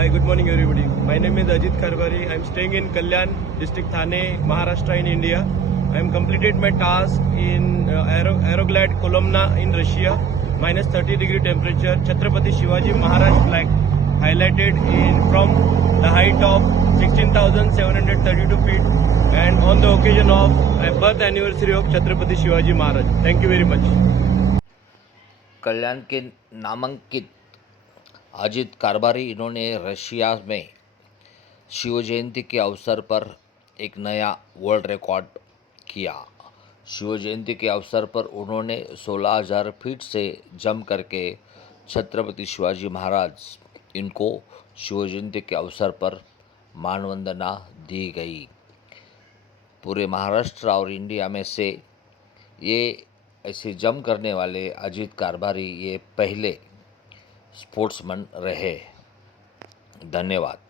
Hi, good morning everybody. My name is Ajit Karbari. I am staying in Kalyan, district Thane, Maharashtra in India. I am completed my task in Aeroglad Kolomna in Russia, minus 30-degree temperature, Chhatrapati Shivaji Maharaj flag, highlighted in from the height of 16,732 feet and on the occasion of birth anniversary of Chhatrapati Shivaji Maharaj. Thank you very much. कल्याण के नामांकित अजित कारबारी इन्होंने Russia में शिव जयंती के अवसर पर एक नया world record किया। शिव जयंती के अवसर पर उन्होंने 16,000 फीट से जंप करके छत्रपति शिवाजी महाराज इनको शिव जयंती के अवसर पर मानवंदना दी गई। पूरे महाराष्ट्र और इंडिया में से ये ऐसे जंप करने वाले अजित कारबारी ये पहले स्पोर्ट्समैन रहे। धन्यवाद।